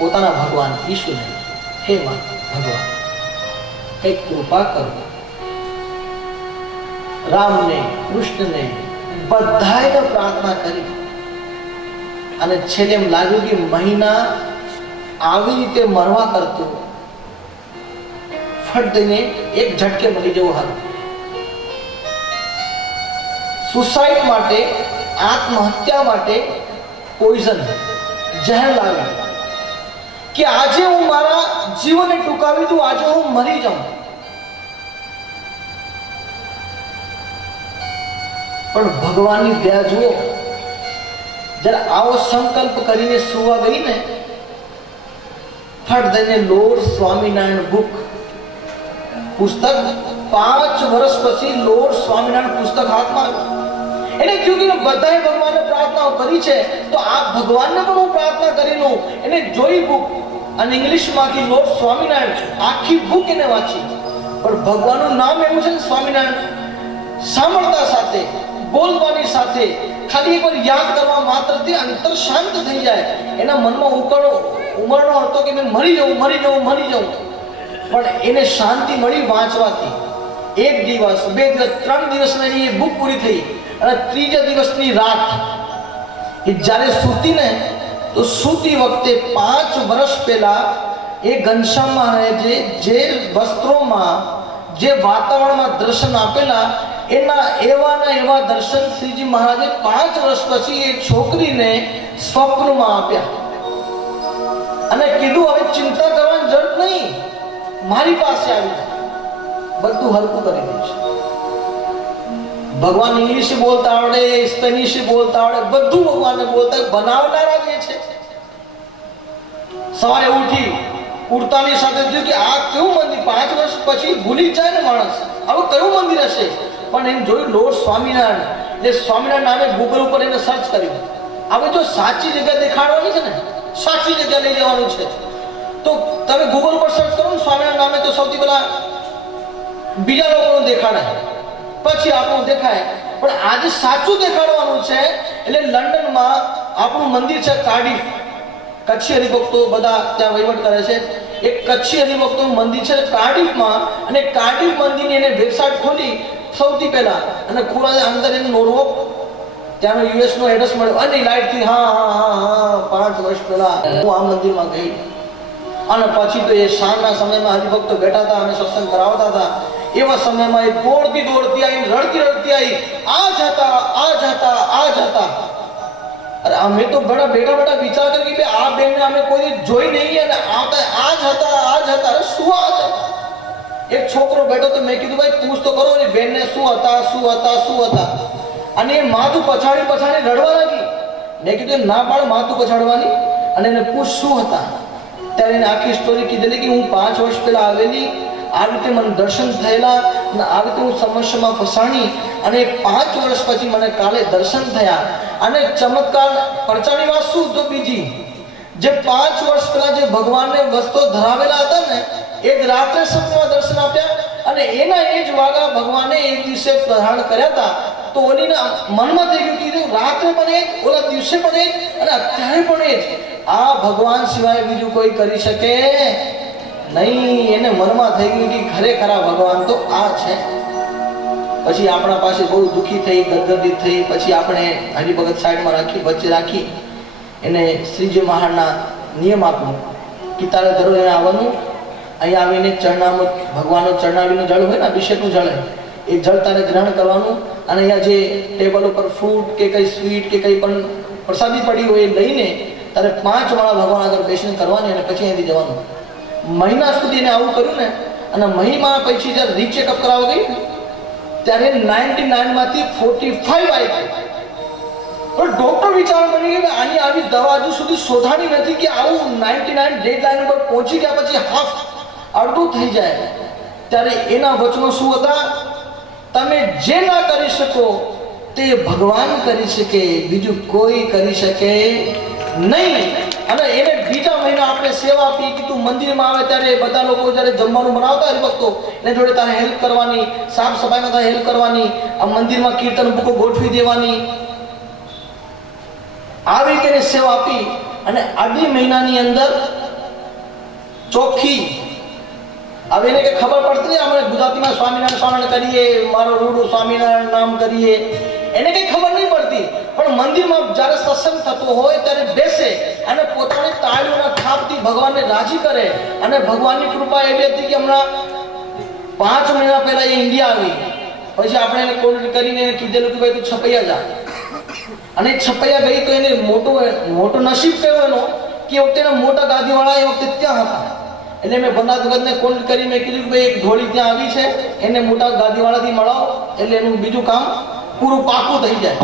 પોતાના ભગવાન ઈશુને, હે માં ભગવાન કંઈક કૃપા કરો. રામને, કૃષ્ણને બધાને પ્રાર્થના કરી અને છેલ્લે એમ લાગ્યું કે મહિના આવી રીતે મરવા કરતો ફટ દઈને એક ઝટકે મરી જવો હાલ. સુસાઇડ માટે, આત્મહત્યા માટે પોઈઝન, ઝેર લાવ્યું કે આજે હું મારા જીવનને ટૂંકાવી દઉં, આજે હું મરી જાઉં. પણ ભગવાનની દયા જુઓ, જ્યારે આવો સંકલ્પ કરીને સુવા ગઈ ને, ફટ દઈને લોર્ડ સ્વામિનારાયણ બુક પુસ્તક 5 વર્ષ પછી લોર્ડ સ્વામિનારાયણ પુસ્તક હાથમાં આવ્યું. એને કહ્યું કે બધાએ ભગવાનને પ્રાર્થનાઓ કરી છે તો આ ભગવાનને પણ હું પ્રાર્થના કરી લઉં. એને જોઈ બુક અને ઇંગ્લિશમાંથી લોર્ડ સ્વામિનારાયણ આખી બુક એને વાંચી. પણ ભગવાનનું નામ એવું છે ને સ્વામિનારાયણ, સાંભળતા સાથે, બોલવાની સાથે, ખાલી એકવાર યાદ કરવા માત્રથી અંતર શાંત થઈ જાય. એના મનમાં ઉમરનો હતો કે મેં મરી જાઉં. પણ એને શાંતિ મળી વાંચવાથી. 1 દિવસ, 2 દિવસ, 3 દિવસમાં એની એ બુક પૂરી થઈ. અને 3જા દિવસની રાત એ જ્યારે સૂતી ને, તો સૂતી વખતે 5 વર્ષ પહેલા એ ઘનશ્યામ મહારાજે જે વસ્ત્રોમાં, જે વાતાવરણમાં દર્શન આપેલા, એના એવા દર્શન શ્રીજી મહારાજે 5 વર્ષ પછી એ છોકરીને સ્વપ્નમાં આપ્યા અને કીધું હવે ચિંતા કરવાની જરૂર નહીં, મારી પાસે આવી જાય, બધું હલકું કરી દઈશ. ભગવાન ઇંગ્લિશ બોલતા આવડે, સ્પેનિશ બોલતા આવડે, બધું ભગવાનને બોલતા બનાવનારા જે છે. સવારે ઉઠતાની સાથે જોયું કે આ કેવું મંદિર, 5 વર્ષ પછી ભૂલી જાય ને માણસ, આવું કયું મંદિર હશે. પણ એમ જોયું લોર્ડ સ્વામિનારાયણ, એટલે સ્વામિનારાયણ નામે ગૂગલ ઉપર એને સર્ચ કર્યું. હવે જો સાચી જગ્યા દેખાડવાની છે ને, સાચી જગ્યા લઈ જવાનું છે, તો તમે ગૂગલ પર સર્ચ કરો ને સ્વામિનારાયણ નામે, તો સૌથી પહેલા બીજા લોકોનું દેખાડાય, પછી આપણું દેખાય. પણ આજે સાચું દેખાડવાનું છે. એટલે લંડનમાં આપણું મંદિર છે કાર્ડિફ, કચ્છી હરિભક્તો બધા ત્યાં વહીવટ કરે છે. એક કચ્છી હરિભક્તોનું મંદિર છે કાર્ડિફમાં, અને કાર્ડિફ મંદિરની એને વેબસાઇટ ખોલી સૌથી પહેલા, અને ખોલા અંદર એને નોર્વોક ત્યાંનો યુએસનો એડ્રેસ મળ્યો. અને લાઈટથી હા 5 વર્ષ પહેલા હું આ મંદિરમાં ગઈ. અને પછી તો એ સાંજના સમયમાં હરિભક્તો બેઠા હતા, અમે સત્સંગ કરાવતા હતા. એવા સમયમાં એ દોડતી આવી, રડતી આવી, આ જ હતા. અરે અમે તો બેઠા વિચાર કરી કે આ બેનને અમે કોઈ જોઈ નહીં, અને આ જ હતા. અરે શું આ હતા? એક છોકરો બેઠો તો મેં કીધું ભાઈ પૂછ તો કરો ને બેનને શું હતા. અને એ માથું પછાડી રડવા લાગી. મેં કીધું ના પાડ માથું પછાડવાની, અને એને પૂછ શું હતા. ત્યારે એને આખી સ્ટોરી કીધેલી કે હું 5 વર્ષ પહેલા આવેલી, આ રીતે મને દર્શન થયેલા, અને આ રીતે હું સમસ્યામાં ફસાણી, અને 5 વર્ષ પછી મને કાલે દર્શન થયા. અને ચમત્કાર પરચાની વાત શું તો બીજી, જે 5 વર્ષ પહેલા જે ભગવાનને વસ્ત્રો ધરાવેલા હતા ને, એ જ રાત્રે સપનામાં દર્શન આપ્યા, અને એના એ જ વાગા ભગવાને એક દિવસે પ્રધાન કર્યા હતા. તો ઓલીના મનમાં થઈ ગયું કે રાત્રે પણ એ જ, ઓલા દિવસે પણ એ જ, અને અત્યારે પણ એ જ. આ ભગવાન સિવાય બીજું કોઈ કરી શકે નહીં. એને મનમાં થઈ ગયું કે ખરેખર આ ભગવાન તો આ છે. પછી આપણા પાસે બહુ દુઃખી થઈ, ગદગદિત થઈ. પછી આપણે હરિભગત સાઈડમાં રાખી, વચ્ચે રાખી, એને શ્રીજી મહારાજના નિયમ આપ્યો કે તારે દરરોજ એને આવવાનું, અહીંયા આવીને ચરણામૃત, ભગવાનનો ચરણાવીનું જળ હોય ને, અભિષેકનું જળ, એ જળ તારે ગ્રહણ કરવાનું. અને અહીંયા જે ટેબલ ઉપર ફ્રૂટ કે કંઈ સ્વીટ કે કંઈ પણ પ્રસાદી પડી હોય એ લઈને તારે 5 વાળા ભગવાન આગળ બેસીને કરવાની, અને પછી અહીંથી જવાનું. મહિના સુધી એને આવું કર્યું ને, અને મહિના પછી જ્યારે રીચેકઅપ કરાવવા ગઈ ત્યારે 99 માંથી 45 આવી ગઈ. પણ ડોક્ટર વિચાર કરી કે આની આવી દવા હજુ સુધી શોધાણી નથી કે આવું 99 ડેડલાઈન ઉપર પહોંચી ગયા પછી અડધું થઈ જાય. ત્યારે એના વચનો શું હતા? તમે જે ના કરી શકો તે ભગવાન કરી શકે, બીજું કોઈ કરી શકે નહીં. અને એને બીજા મહિના આપણે સેવા આપી કે તું મંદિરમાં આવે ત્યારે બધા લોકો જ્યારે જમવાનું બનાવતા હરિભક્તો એને જોડે તારે હેલ્પ કરવાની, સાફ સફાઈમાં તારે હેલ્પ કરવાની, આ મંદિરમાં કીર્તન બુકો ગોઠવી દેવાની. આવી રીતે સેવા આપી અને આડી મહિનાની અંદર ચોખ્ખી. હવે એને કઈ ખબર પડતી નહીં, આપણે ગુજરાતીમાં સ્વામિનારાયણ સ્વામિનારાયણ કરીએ, મારો રૂડું સ્વામિનારાયણ નામ કરીએ, એને કઈ ખબર નહીં પડતી. પણ મંદિરમાં જ્યારે સત્સંગ થતો હોય ત્યારે બેસે અને પોતાની તાળીઓના થાપથી ભગવાનને રાજી કરે. અને ભગવાનની કૃપા એવી હતી કે હમણાં 5 મહિના પહેલા એ ઇન્ડિયા આવી. પછી આપણે એને કોન્ટેક્ટ કરીને એને કીધેલું કે ભાઈ તું છપૈયા જા. અને છપૈયા ગઈ તો એને મોટો નસીબ કયો એનો કે વખતે મોટા ગાદીવાળા એ વખતે ત્યાં હતા. એટલે મેં ભંડાર ભગતને કોન્ટેક્ટ કરી મેં કીધું કે ભાઈ એક ઢોળી ત્યાં આવી છે, એને મોટા ગાદીવાળાથી મળાવો એટલે એનું બીજું કામ પૂરું પાકું થઈ જાય.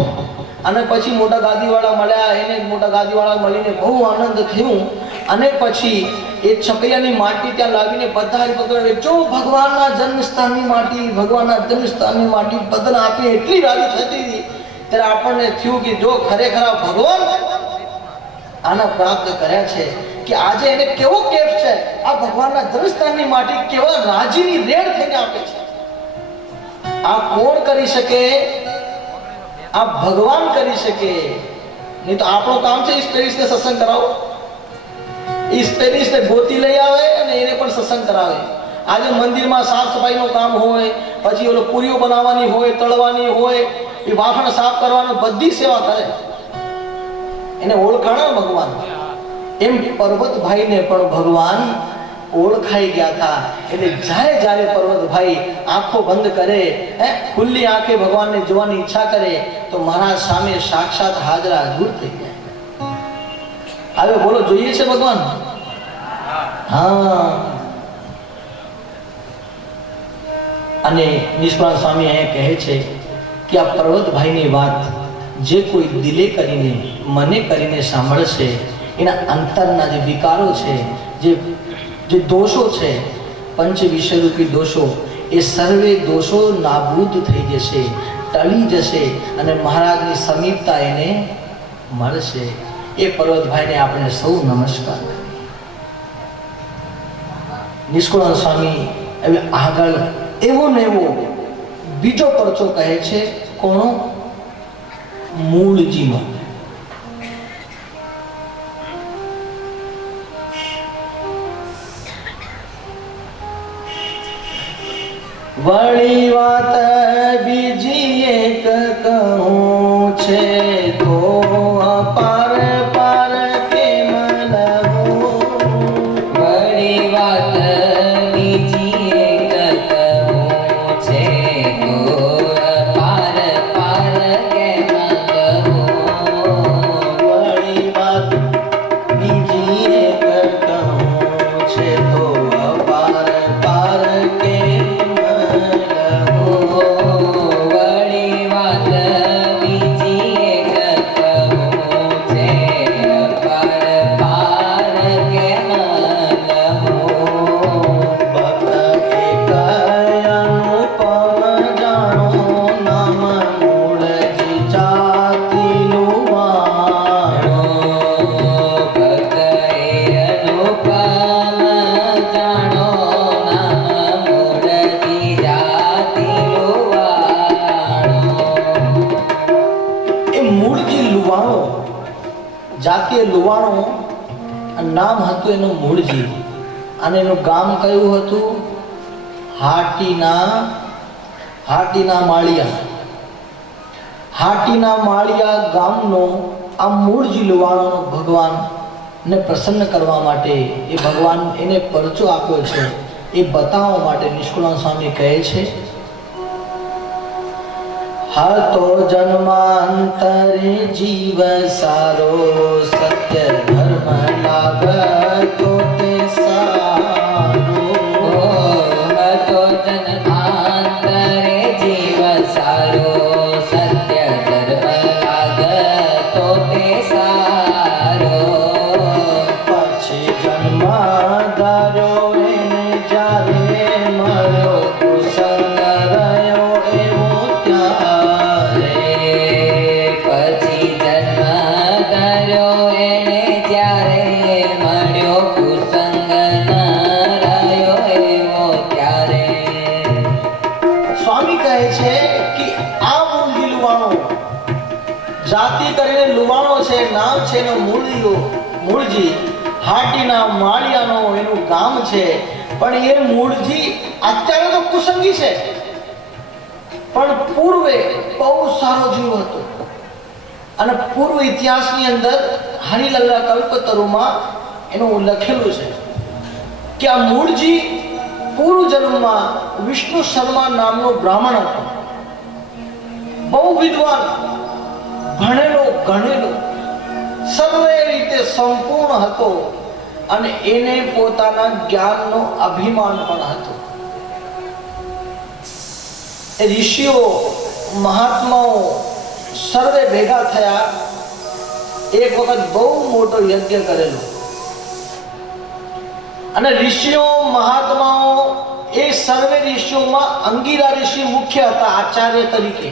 અને પછી મોટા ગાદીવાળા મળ્યા, એને મોટા ગાદીવાળા મળીને બહુ આનંદ થયું. અને પછી એ છપૈયાની માટી ત્યાં લાવીને બધા પકડે, જો ભગવાનના જન્મસ્થાનની માટી, ભગવાનના જન્મસ્થાનની માટી બદલ આપી એટલી રાજી થતી હતી. ત્યારે આપણને થયું કે જો ખરેખર ભગવાન આના પ્રાપ્ત કર્યા છે કે આજે એને કેવો કેફ છે, આ ભગવાનના જન્મસ્થાનની માટી કેવા રાજીની રેડ થઈને આપે છે. આ કોણ કરી શકે? આ ભગવાન કરી શકે. નહીં તો આપણું કામ છે સ્પેરિસને સત્સંગ કરાવો, સ્પેરિસને ગોતી લઈ આવે અને એને પણ સત્સંગ કરાવે. આજે મંદિરમાં સાફ સફાઈનું કામ હોય, પછી ઓલો પૂરીઓ બનાવવાની હોય, તળવાની હોય, એ વાસણ સાફ કરવાનું, બધી સેવા કરે. એને ઓળખાણા ભગવાન. એમ પર્વતભાઈને પણ ભગવાન ઓળખાઈ ગયા હતા. એટલે જ્યારે પર્વતભાઈ આંખો બંધ કરે, ખુલ્લી આંખે ભગવાનને જોવાની ઈચ્છા કરે તો મહારાજ સામે સાક્ષાત હાજરા હજુર થઈ ગયા. હવે બોલો, જોઈએ છે ભગવાન? હા. અને નિષ્કાળ સ્વામી અહીંયા કહે છે કે આ પર્વતભાઈની વાત જે કોઈ દિલે કરીને, મને કરીને સાંભળશે, એના અંતરના જે વિકારો છે, જે દોષો છે, પંચ વિષયરૂપી દોષો, એ સર્વે દોષો નાબૂદ થઈ જશે, ટળી જશે અને મહારાજની સમીપતા એને મળશે. એ પર્વતભાઈને આપણે સૌ નમસ્કાર કરીએ. નિષ્કુળાનંદ સ્વામી હવે આગળ એવો ને એવો બીજો પરચો કહે છે. કોનો? મૂળજીનો. વળી વાત બીજી એક કહું છે તો અપાર પાર કેમ લગું. વળી વાત બીજી એક કહું છે તો અપાર પાર કેમ લગું. વળી વાત બીજી એક કહું છે તો અપાર પાર કેમ વળી વાત બીજી એક કહું છે અપાર પાર કેમ લગું. ભક્ત એક અનુપમ જાણો નામ મૂળજી જાતિનું વાણો. ભક્ત એ અનુપમ જાણો નામ મૂળજી જાતિનું વાણો. એ મૂળજી લુવાણો, જાતીય લુવાણો નામ હતું એનું મૂળજી. અને એનું ગામ કયું હતું? હાટીના માળિયા. હાટીના માળિયા ગામનો આ મૂળજી લુવાણો ભગવાનને પ્રસન્ન કરવા માટે, એ ભગવાન એને પરચો આપ્યો છે એ બતાવવા માટે નિષ્કુળાનંદ સ્વામી કહે છે, હતો જન્માંતરે જીવ સારો, સત્ય ધર્મ લાગતો તે સારો. હતો જન્માંતરે જીવ સારો, સત્ય ધર્મ લાગતો તે સારો. પછી જન્મ ધાર્યો એને જ્યારે મળ્યો કુસંગ રહ્યો એવો ત્યારે. પછી જન્મ ધર્યો એને જ્યારે મળ્યો કુસંગ ન રહ્યો એવો ત્યારે. સ્વામી કહે છે કે આ મૂળજી લુવાણો, જાતિ કરીને લુવાણો છે, નામ છે એનો મૂળજી. હાટીના માળિયાનો એનું ગામ છે, પણ એ મૂળજી અત્યારે તો કુસંગી છે, પણ પૂર્વે બહુ સારો જીવ હતો. અને પૂર્વ ઇતિહાસની અંદર હરિલલ્લા કલ્પતરુમાં એનું લખેલું છે કે આ મૂળજી પૂર્વ જન્મમાં વિષ્ણુ શર્મા નામનો બ્રાહ્મણ હતો. બહુ વિદ્વાન, ભણેલો ગણેલો, સર્વે રીતે સંપૂર્ણ હતો અને એને પોતાના જ્ઞાનનો અભિમાન પણ હતો. એ ઋષિઓ મહાત્માઓ સર્વે ભેગા થયા. એક વખત બહુ મોટો યજ્ઞ કરેલો અને ઋષિઓ મહાત્માઓ એ સર્વે ઋષિઓમાં અંગિરા ઋષિ મુખ્ય હતા આચાર્ય તરીકે.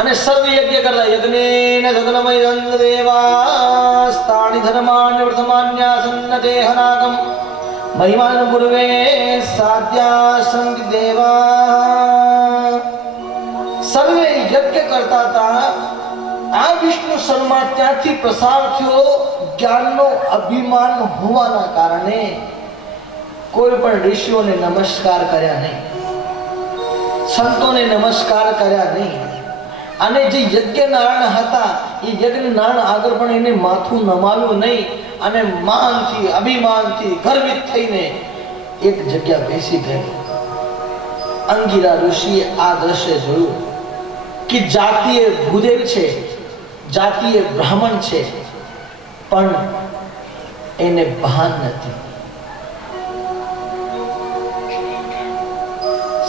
અને સર્વ યજ્ઞ કરતા. યજ્ઞેન સગનમય દેવા સ્થાણી ધર્માન્ય વર્તમાન્યાસન્ન દેહનાગમ મહિમાન પૂર્વે સાધ્યાસંગ દેવા. સર્વે યજ્ઞ કરતા હતા. આ વિષ્ણુ શર્મા ત્યાંથી પ્રસાર થયો. જ્ઞાનનો અભિમાન હોવાના કારણે કોઈ પણ ઋષિઓને નમસ્કાર કર્યા નહીં, સંતોને નમસ્કાર કર્યા નહીં. અને જે યજ્ઞ નારાયણ હતા એ યજ્ઞ નારાયણ આગળ પણ એને માથું નમાવ્યું નહીં. અને માનથી અભિમાનથી ગર્વિત થઈને એક જગ્યા બેસી ગઈ. અંગિરા ઋષિએ આ દ્રશ્ય જોયું કે જાતિએ ભૂદેવ છે, જાતિએ બ્રાહ્મણ છે, પણ એને ભાન નથી.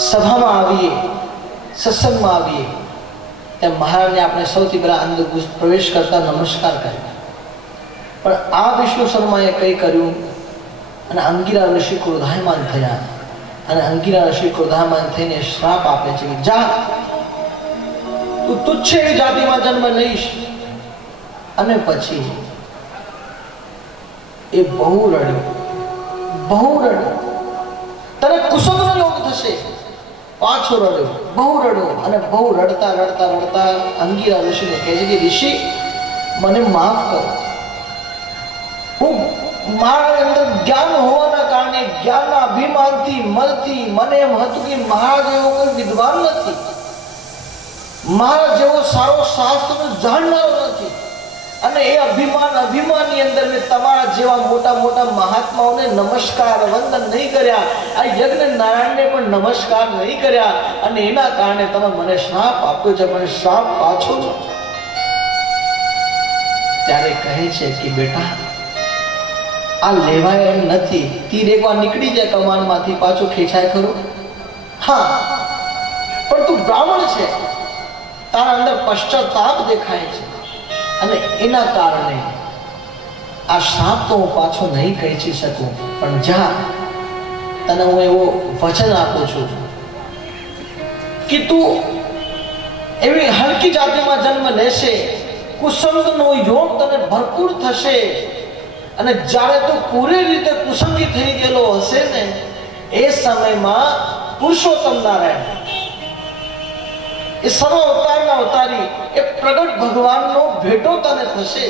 સભામાં આવીએ, સત્સંગમાં આવીએ ત્યાં મહારાજને આપણે સૌથી પહેલા અંદર પ્રવેશ કરતા નમસ્કાર કર્યા. પણ આ વિષ્ણુ શર્માએ કંઈ કર્યું અને અંગિરા ઋષિ ક્રોધાયમાન થયા. અને અંગિરા ઋષિ ક્રોધાયમાન થઈને શ્રાપ આપે છે કે જા, તું તુચ્છ એવી જાતિમાં જન્મ લઈશ. અને પછી એ બહુ રડ્યો, બહુ રડ્યો. તને કુસંગનો યોગ થશે. પાછો રડ્યો, બહુ રડ્યો. અને બહુ રડતા રડતા રડતા અંગિરા ઋષિને કહે છે કે ઋષિ, મને માફ કરો. હું મારા અંદર જ્ઞાન હોવાના કારણે જ્ઞાનના અભિમાનથી મલથી મને એમ હતું કે મહારાજ એવો કોઈ વિદ્વાન નથી, મારા જેવો સારો શાસ્ત્ર જાણનારો નથી. અને એ અભિમાનની અંદર મેં તમારા જેવા મોટા મોટા મહાત્માઓને નમસ્કાર વંદન નહીં કર્યા. આ યજ્ઞ નારાયણને પણ નમસ્કાર નહીં કર્યા. અને એના કારણે તમે મને શ્રાપ આપ્યો છે, પણ શ્રાપ પાછો લો. ત્યારે કહે છે કે બેટા, આ લેવાય એમ નથી. તીર એકવાર નીકળી જાય કમાનમાંથી, પાછું ખેંચાય ખરું? હા, પણ તું બ્રાહ્મણ છે, તારા અંદર પશ્ચાતાપ દેખાય છે. અને એના કારણે આ શ્રાપ તો હું પાછો નહીં ખેંચી શકું. પણ જા, તને હું એવો વચન આપું છું કે તું એવી હલકી જાતિમાં જન્મ લેશે, કુસંગનો યોગ તને ભરપૂર થશે. અને જ્યારે તું પૂરી રીતે કુસંગી થઈ ગયેલો હશે ને, એ સમયમાં પુરુષોત્તમ નારાયણ એ સર્વ અવતારના અવતારી એ પ્રગટ ભગવાનનો ભેટો તને થશે.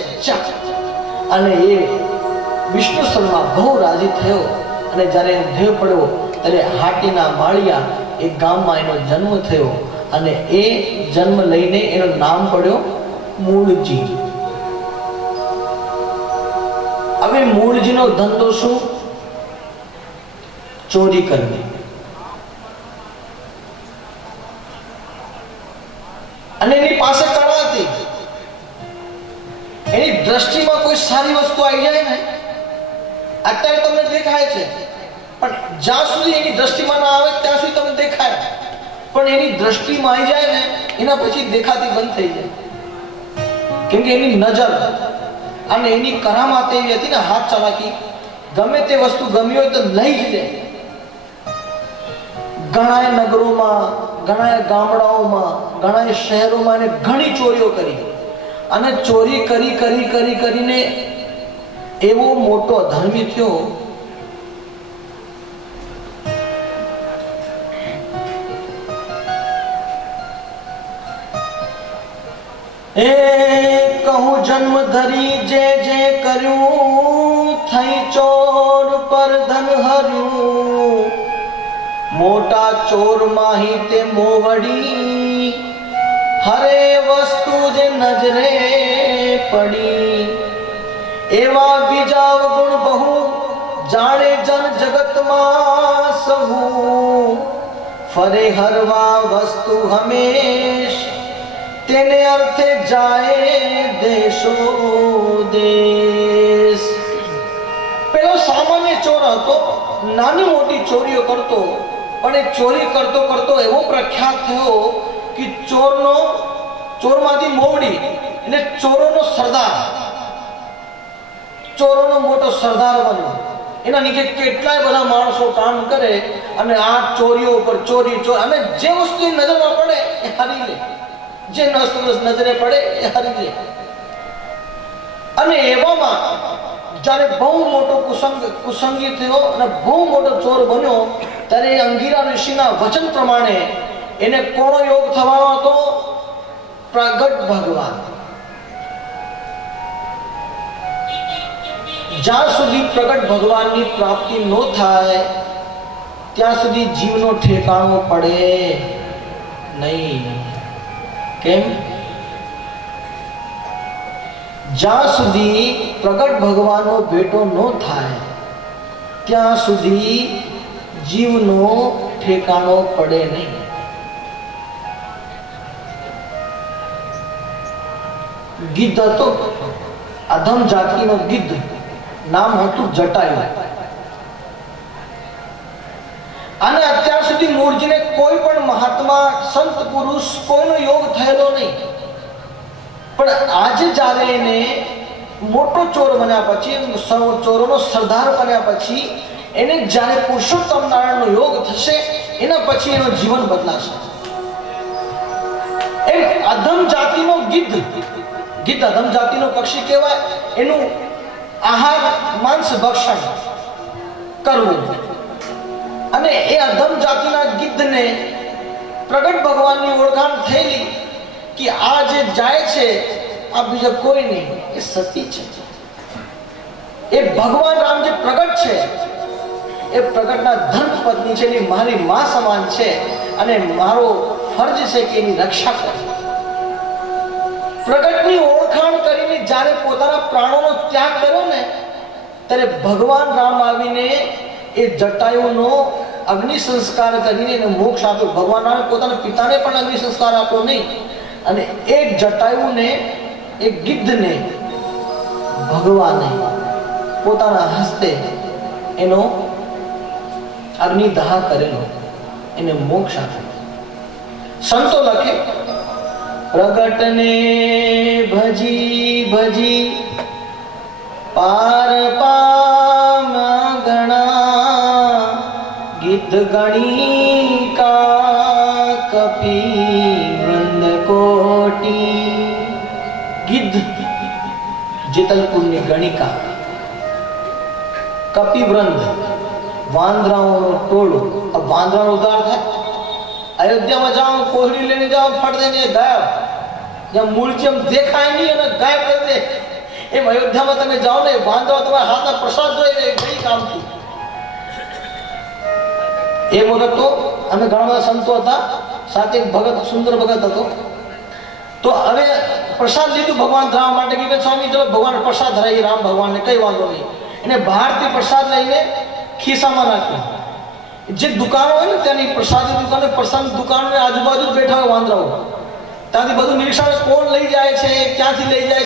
અને એ વિષ્ણુ શર્મા બહુ રાજી થયો. અને જ્યારે દેહ પડ્યો ત્યારે હાટીના માળિયા એ ગામમાં એનો જન્મ થયો. અને એ જન્મ લઈને એનું નામ પડ્યો મૂળજી. હવે મૂળજીનો ધંધો શું? ચોરી કરવી. અને એની પાસે કળા હતી. એની દ્રષ્ટિમાં કોઈ સારી વસ્તુ આવી જાય ને, અત્યારે તમને દેખાય છે, પણ જ્યાં સુધી એની દ્રષ્ટિમાં ના આવે ત્યાં સુધી તમને દેખાય. પણ એની દ્રષ્ટિમાં આવી જાય ને, એના પછી દેખાતી બંધ થઈ જાય. કેમ કે એની નજર અને એની કરામાત એવી હતી ને, હાથ ચાલાકી. ગમે તે વસ્તુ ગમી હોય તો લઈ જ લે. ઘણા નગરોમાં, ઘણા ગામડાઓમાં, ઘણા શહેરોમાં એને ઘણી ચોરીઓ કરી. અને ચોરી કરી કરી કરી કરીને એવો મોટો ધર્મી થયો એ કહું જન્મ ધરી જે જે કર્યું થઈ ચોર ચોર માહી તે મોવડી, હરે વસ્તુ જે નજરે પડી, એવા બીજા ગુણ બહુ જાણે જન જગતમાં સહુ, ફરે હરવા વસ્તુ હંમેશ, તેને અર્થે જાય દેશો દેશ. પેલો સામાન્ય ચોર હતો, નાની મોટી ચોરીઓ કરતો, પણ એ ચોરી કરતો કરતો એવો પ્રખ્યાત થયો કે ચોરમાંથી મોવડી એટલે ચોરોનો સરદાર, ચોરોનો મોટો સરદાર બન્યો. એના નીચે કેટલાય બધા માણસો કામ કરે અને આ ચોરીઓ ઉપર ચોરી અને જે વસ્તુ નજરમાં પડે એ હારી લે, જે નજરે પડે એ હારી લે. અને એવામાં જ્યારે બહુ મોટો કુસંગી થયો અને બહુ મોટો ચોર બન્યો, ત્યારે અંગીરા ઋષિના વચન પ્રમાણે એને કોનો યોગ થવાનો હતો? પ્રગટ ભગવાન. જ્યાં સુધી પ્રગટ ભગવાનની પ્રાપ્તિ ન થાય ત્યાં સુધી જીવનો ઠેકાણો પડે નહીં. કેમ? જ્યાં સુધી પ્રગટ ભગવાનનો ભેટો ન થાય ત્યાં સુધી જીવનો ઠેકાણો પડે નહીં. ગિદ્ધ હતો, અધમ જાતિનો ગિદ્ધ, નામ હતું જટાયુ. અને અત્યાર સુધી મૂળજીને કોઈ પણ મહાત્મા સંત પુરુષ કોઈનો યોગ થયેલો નહીં. પણ આજે જ્યારે એને મોટો ચોર બન્યા પછી, ચોરોનો સરદાર બન્યા પછી એને જ્યારે પુરુષોત્તમ નારાયણનો યોગ થશે એના પછી એનું જીવન બદલાશે. એમ અધમ જાતિનો ગિદ્ધ અધમ જાતિનો પક્ષી કહેવાય. એનું આહાર માંસ ભક્ષણ કરવું. અને એ અધમ જાતિના ગિદ્ધને પ્રગટ ભગવાનની ઓળખાણ થયેલી કે આ જે જાય છે આ બીજા કોઈ નહીં, એ સતી છે. એ ભગવાન રામ જે પ્રગટ છે એ પ્રગટના ધર્મ પત્ની છે, એની મારી માં સમાન છે અને મારો ફરજ છે કે એની રક્ષા કરું. પ્રગટની ઓળખાણ કરીને જ્યારે પોતાના પ્રાણોનો ત્યાગ કર્યો ને ત્યારે ભગવાન રામ આવીને એ જટાયુનો અગ્નિ સંસ્કાર કરીને એને મોક્ષ આપ્યો. ભગવાન રામે પોતાના પિતાને પણ અગ્નિ સંસ્કાર આપ્યો નહીં. અને એ જટાયુને, એ ગિદ્ધને ભગવાને પોતાના હસ્તે એનો અગ્નિદાહ કરેલો, એને મોક્ષ આપ્યો. સંતો લખે, પ્રગટને ભજી ભજી પાર પામ્યા ગણા, ગિદ્ધ ગણિકા કપી વૃંદ કોટી. ગિદ્ધ જેતલપુરની ગણિકા, કપિવૃંદ વાંદરાઓનો ટોળું. अब વાંદરાનો ઉદાહરણ થાય. અયોધ્યામાં જાઓ, કોહડી લઈને જાઓ, ફટ દઈને ગાયબ. જ્યાં મૂળજી એમ દેખાય નહીં અને ગાયબ કરી દે, એમ અયોધ્યામાં તમે જાઓ ને વાંદરા તમારા હાથના પ્રસાદ જોઈને કઈ કામથી. એ વખત તો અમે ઘણા બધા સંતો હતા, સાથે એક ભગત, સુંદર ભગત હતો. તો હવે પ્રસાદ લીધું ભગવાન ધરાવવા માટે કે સ્વામી ચલો ભગવાન પ્રસાદ ધરાવીએ રામ ભગવાનને, કઈ વાંધો નહીં. એને બહારથી પ્રસાદ લઈને ખિસ્સામાં નાખ્યું. જે દુકાનો હોય ને ત્યાંની પ્રસાદની દુકાનો, પ્રસાદની દુકાનની આજુબાજુ બેઠા હોય વાંદરાઓ. ત્યાંથી બધું નિરીક્ષણ, કોણ લઈ જાય છે, ક્યાંથી લઈ જાય